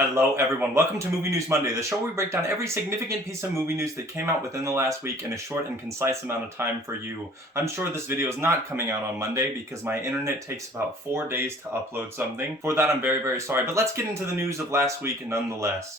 Hello everyone, welcome to Movie News Monday, the show where we break down every significant piece of movie news that came out within the last week in a short and concise amount of time for you. I'm sure this video is not coming out on Monday because my internet takes about 4 days to upload something. For that I'm very sorry, but let's get into the news of last week nonetheless.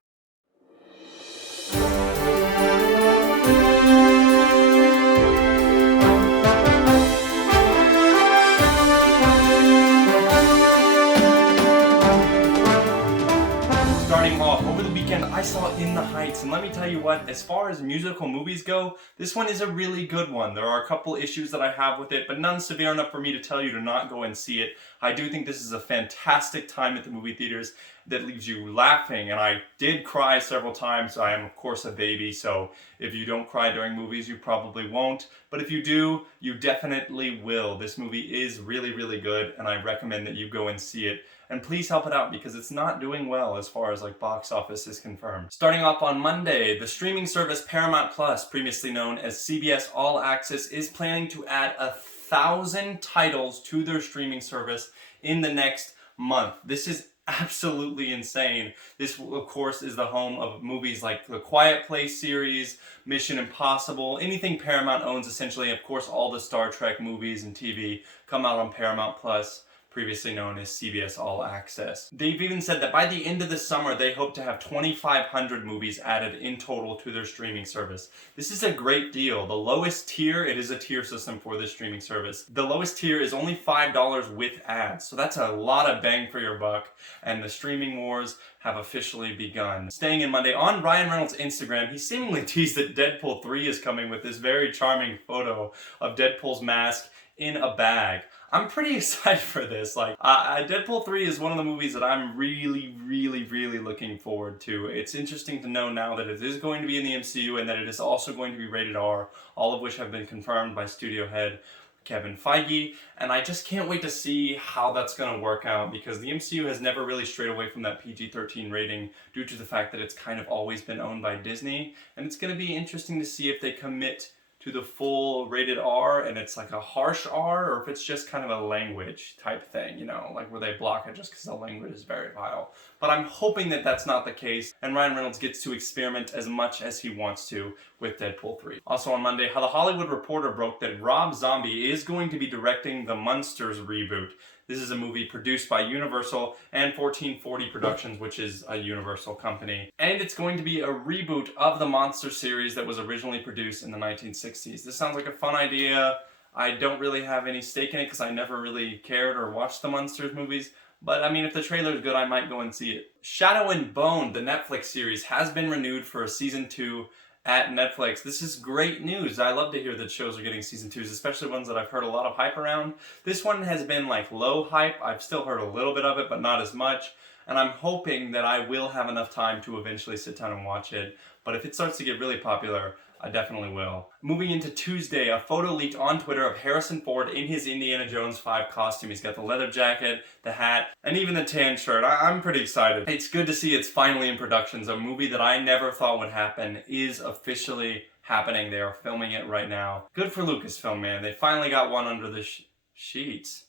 Starting off, over the weekend I saw In the Heights, and let me tell you what, as far as musical movies go, this one is a really good one. There are a couple issues that I have with it, but none severe enough for me to tell you to not go and see it. I do think this is a fantastic time at the movie theaters that leaves you laughing, and I did cry several times. I am of course a baby, so if you don't cry during movies you probably won't, but if you do, you definitely will. This movie is really good, and I recommend that you go and see it. And please help it out because it's not doing well as far as box office is confirmed. Starting off on Monday, the streaming service Paramount Plus, previously known as CBS All Access, is planning to add 1,000 titles to their streaming service in the next month. This is absolutely insane. This, of course, is the home of movies like the Quiet Place series, Mission Impossible, anything Paramount owns essentially. Of course, all the Star Trek movies and TV come out on Paramount Plus, previously known as CBS All Access. They've even said that by the end of the summer, they hope to have 2,500 movies added in total to their streaming service. This is a great deal. The lowest tier, it is a tier system for this streaming service. The lowest tier is only $5 with ads, so that's a lot of bang for your buck, and the streaming wars have officially begun. Staying in Monday, on Ryan Reynolds' Instagram, he seemingly teased that Deadpool 3 is coming with this very charming photo of Deadpool's mask in a bag. I'm pretty excited for this. Deadpool 3 is one of the movies that I'm really looking forward to. It's interesting to know now that it is going to be in the MCU and that it is also going to be rated R, all of which have been confirmed by studio head Kevin Feige, and I just can't wait to see how that's going to work out because the MCU has never really strayed away from that PG-13 rating due to the fact that it's kind of always been owned by Disney, and it's going to be interesting to see if they commit to the full rated R and it's like a harsh R, or if it's just kind of a language type thing, you know, like where they block it just because the language is very vile. But I'm hoping that that's not the case and Ryan Reynolds gets to experiment as much as he wants to with Deadpool 3. Also on Monday, The Hollywood Reporter broke that Rob Zombie is going to be directing the Munsters reboot. This is a movie produced by Universal and 1440 Productions, which is a Universal company. And it's going to be a reboot of the monster series that was originally produced in the 1960s. This sounds like a fun idea. I don't really have any stake in it because I never really cared or watched the Munsters movies. But I mean, if the trailer is good, I might go and see it. Shadow and Bone, the Netflix series, has been renewed for a season 2 at Netflix. This is great news. I love to hear that shows are getting season 2s, especially ones that I've heard a lot of hype around. This one has been low hype. I've still heard a little bit of it, but not as much. And I'm hoping that I will have enough time to eventually sit down and watch it. But if it starts to get really popular, I definitely will. Moving into Tuesday, a photo leaked on Twitter of Harrison Ford in his Indiana Jones 5 costume. He's got the leather jacket, the hat, and even the tan shirt. I'm pretty excited. It's good to see it's finally in production. A movie that I never thought would happen is officially happening. They are filming it right now. Good for Lucasfilm, man. They finally got one under the sheets.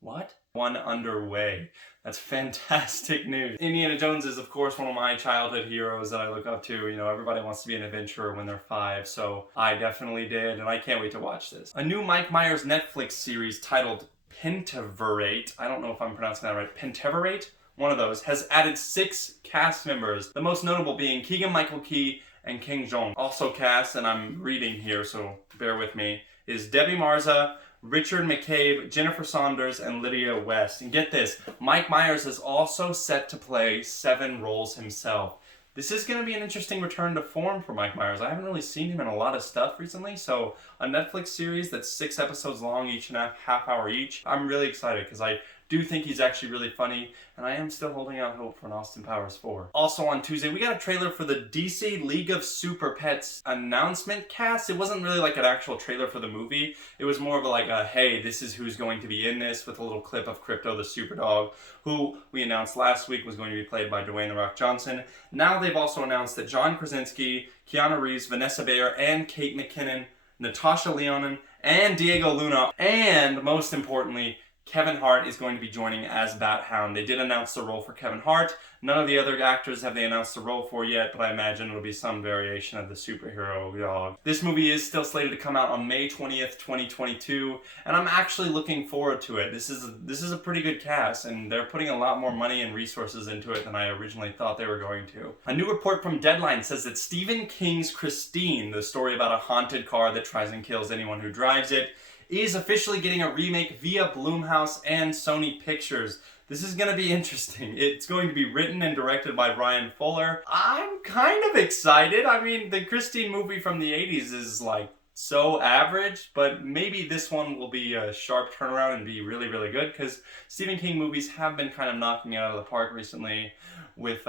What? One underway. That's fantastic news. Indiana Jones is, of course, one of my childhood heroes that I look up to. You know, everybody wants to be an adventurer when they're 5, so I definitely did, and I can't wait to watch this. A new Mike Myers Netflix series titled Pentaverate, I don't know if I'm pronouncing that right, Pentaverate? One of those, has added 6 cast members, the most notable being Keegan-Michael Key and King Jong. Also cast, and I'm reading here, so bear with me, is Debbie Marza, Richard McCabe, Jennifer Saunders, and Lydia West. And get this, Mike Myers is also set to play 7 roles himself. This is going to be an interesting return to form for Mike Myers. I haven't really seen him in a lot of stuff recently, so a Netflix series that's 6 episodes long, each and a half hour each. I'm really excited because I do think he's actually really funny, and I am still holding out hope for an Austin Powers 4. Also on Tuesday, we got a trailer for the DC League of Super Pets announcement cast. It wasn't really an actual trailer for the movie. It was more of a hey, this is who's going to be in this, with a little clip of Crypto the Super Dog, who we announced last week was going to be played by Dwayne "The Rock" Johnson. Now they've also announced that John Krasinski, Keanu Reeves, Vanessa Bayer, and Kate McKinnon, Natasha Lyonne, and Diego Luna, and most importantly, Kevin Hart is going to be joining as Bat Hound. They did announce the role for Kevin Hart. None of the other actors have they announced the role for yet, but I imagine it'll be some variation of the superhero dog. This movie is still slated to come out on May 20th, 2022, and I'm actually looking forward to it. This is a pretty good cast, and they're putting a lot more money and resources into it than I originally thought they were going to. A new report from Deadline says that Stephen King's Christine, the story about a haunted car that tries and kills anyone who drives it, is officially getting a remake via Blumhouse and Sony Pictures. This is going to be interesting. It's going to be written and directed by Ryan Fuller. I'm kind of excited. I mean, the Christine movie from the 80s is like so average, but maybe this one will be a sharp turnaround and be really, really good, because Stephen King movies have been kind of knocking it out of the park recently with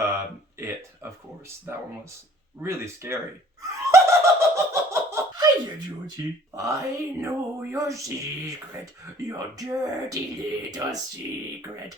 It, of course. That one was really scary. Hiya, Georgie. I know your secret, your dirty little secret.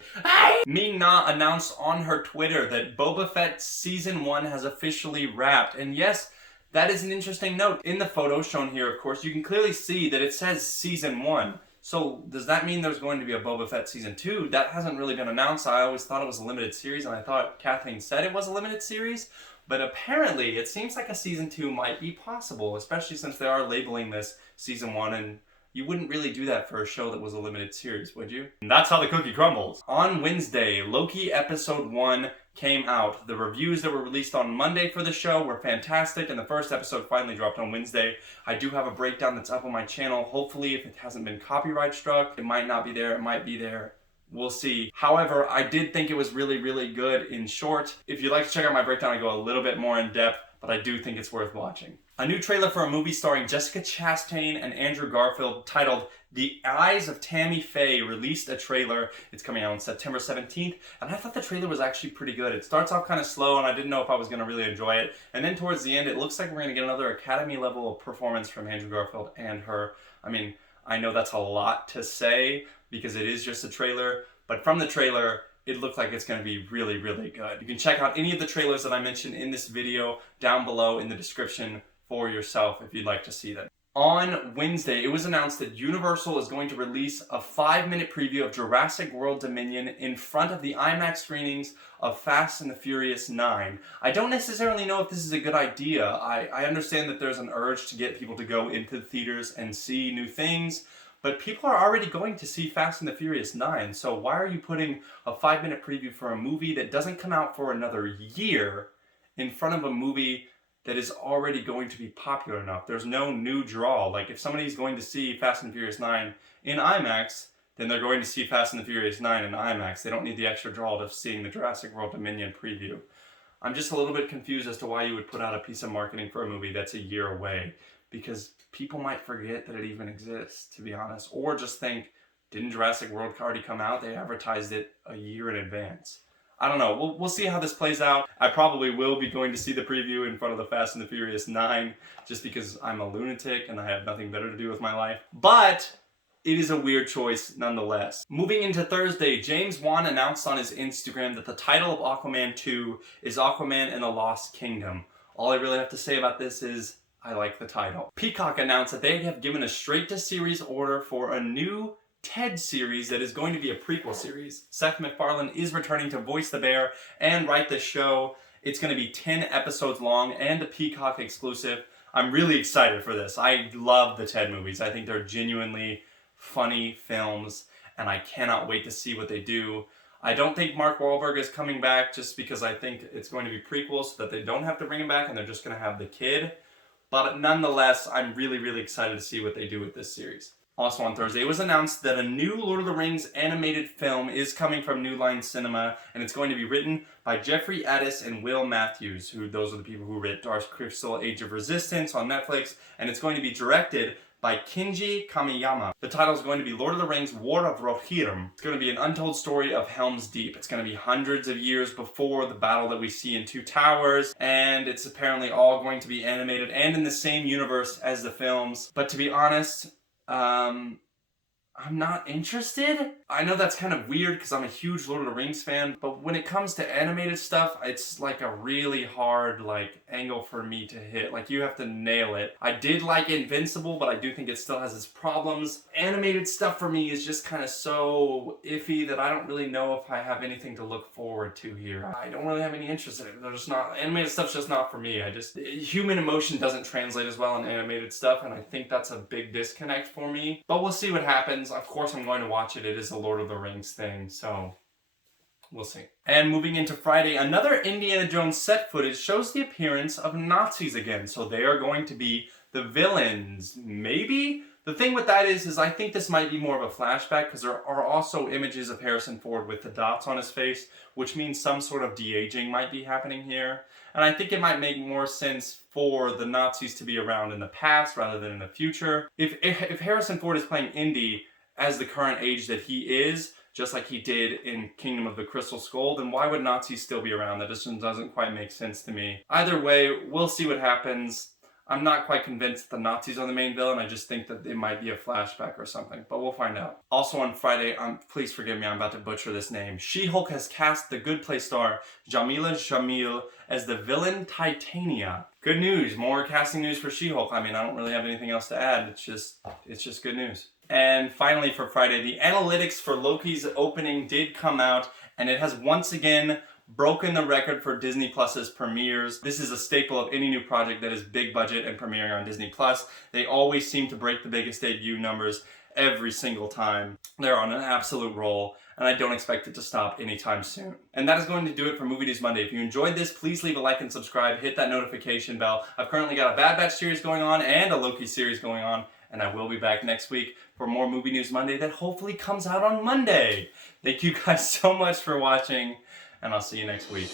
Ming-Na announced on her Twitter that Boba Fett Season 1 has officially wrapped. And yes, that is an interesting note. In the photo shown here, of course, you can clearly see that it says Season 1. So does that mean there's going to be a Boba Fett Season 2? That hasn't really been announced. I always thought it was a limited series, and I thought Kathleen said it was a limited series. But apparently, it seems like a Season 2 might be possible, especially since they are labeling this Season 1, and you wouldn't really do that for a show that was a limited series, would you? And that's how the cookie crumbles. On Wednesday, Loki Episode 1 came out. The reviews that were released on Monday for the show were fantastic, and the first episode finally dropped on Wednesday. I do have a breakdown that's up on my channel. Hopefully, if it hasn't been copyright struck, it might not be there, it might be there. We'll see. However, I did think it was really, really good in short. If you'd like to check out my breakdown, I go a little bit more in depth, but I do think it's worth watching. A new trailer for a movie starring Jessica Chastain and Andrew Garfield titled The Eyes of Tammy Faye released a trailer. It's coming out on September 17th, and I thought the trailer was actually pretty good. It starts off kind of slow, and I didn't know if I was going to really enjoy it. And then towards the end, it looks like we're going to get another Academy level performance from Andrew Garfield and her. I mean, I know that's a lot to say because it is just a trailer, but from the trailer, it looked like it's going to be really, really good. You can check out any of the trailers that I mentioned in this video down below in the description for yourself if you'd like to see them. On Wednesday, it was announced that Universal is going to release a 5-minute preview of Jurassic World Dominion in front of the IMAX screenings of Fast and the Furious 9. I don't necessarily know if this is a good idea. I understand that there's an urge to get people to go into the theaters and see new things, but people are already going to see Fast and the Furious 9, so why are you putting a 5-minute preview for a movie that doesn't come out for another year in front of a movie that is already going to be popular enough? There's no new draw. Like, if somebody's going to see Fast and Furious 9 in IMAX, then they're going to see Fast and the Furious 9 in IMAX. They don't need the extra draw of seeing the Jurassic World Dominion preview. I'm just a little bit confused as to why you would put out a piece of marketing for a movie that's a year away, because people might forget that it even exists, to be honest, or just think, didn't Jurassic World already come out? They advertised it a year in advance. I don't know. We'll see how this plays out. I probably will be going to see the preview in front of the Fast and the Furious 9 just because I'm a lunatic and I have nothing better to do with my life. But it is a weird choice nonetheless. Moving into Thursday, James Wan announced on his Instagram that the title of Aquaman 2 is Aquaman and the Lost Kingdom. All I really have to say about this is I like the title. Peacock announced that they have given a straight-to-series order for a new Ted series that is going to be a prequel series. Seth MacFarlane is returning to voice the bear and write the show. It's going to be 10 episodes long and a Peacock exclusive. I'm really excited for this. I love the Ted movies. I think they're genuinely funny films, and I cannot wait to see what they do. I don't think Mark Wahlberg is coming back just because I think it's going to be prequels so that they don't have to bring him back and they're just going to have the kid. But nonetheless, I'm really, really excited to see what they do with this series. Also on Thursday, it was announced that a new Lord of the Rings animated film is coming from New Line Cinema, and it's going to be written by Jeffrey Addis and Will Matthews, those are the people who wrote Dark Crystal Age of Resistance on Netflix, and it's going to be directed by Kinji Kamiyama. The title is going to be Lord of the Rings War of Rohirrim. It's going to be an untold story of Helm's Deep. It's going to be hundreds of years before the battle that we see in Two Towers, and it's apparently all going to be animated and in the same universe as the films. But to be honest, I I'm not interested. I know that's kind of weird because I'm a huge Lord of the Rings fan, but when it comes to animated stuff, it's like a really hard angle for me to hit. Like you have to nail it. I did like Invincible, but I do think it still has its problems. Animated stuff for me is just kind of so iffy that I don't really know if I have anything to look forward to here. I don't really have any interest in it. They're just not, animated stuff's just not for me. Human emotion doesn't translate as well in animated stuff, and I think that's a big disconnect for me. But we'll see what happens. Of course I'm going to watch it. It is a Lord of the Rings thing, so we'll see. And moving into Friday, another Indiana Jones set footage shows the appearance of Nazis again. So they are going to be the villains, maybe? The thing with that is I think this might be more of a flashback because there are also images of Harrison Ford with the dots on his face, which means some sort of de-aging might be happening here. And I think it might make more sense for the Nazis to be around in the past rather than in the future. If Harrison Ford is playing Indy as the current age that he is, just like he did in Kingdom of the Crystal Skull, then why would Nazis still be around? That just doesn't quite make sense to me. Either way, we'll see what happens. I'm not quite convinced the Nazis are the main villain. I just think that it might be a flashback or something, but we'll find out. Also on Friday, please forgive me, I'm about to butcher this name. She-Hulk has cast the Good Place star Jamila Jamil as the villain Titania. Good news, more casting news for She-Hulk. I mean, I don't really have anything else to add. It's just good news. And finally for Friday, the analytics for Loki's opening did come out, and it has once again broken the record for Disney Plus's premieres. This is a staple of any new project that is big budget and premiering on Disney Plus. They always seem to break the biggest debut numbers every single time. They're on an absolute roll, and I don't expect it to stop anytime soon. And that is going to do it for Movie News Monday. If you enjoyed this, please leave a like and subscribe, hit that notification bell. I've currently got a Bad Batch series going on and a Loki series going on, and I will be back next week for more Movie News Monday that hopefully comes out on Monday. Thank you guys so much for watching, and I'll see you next week.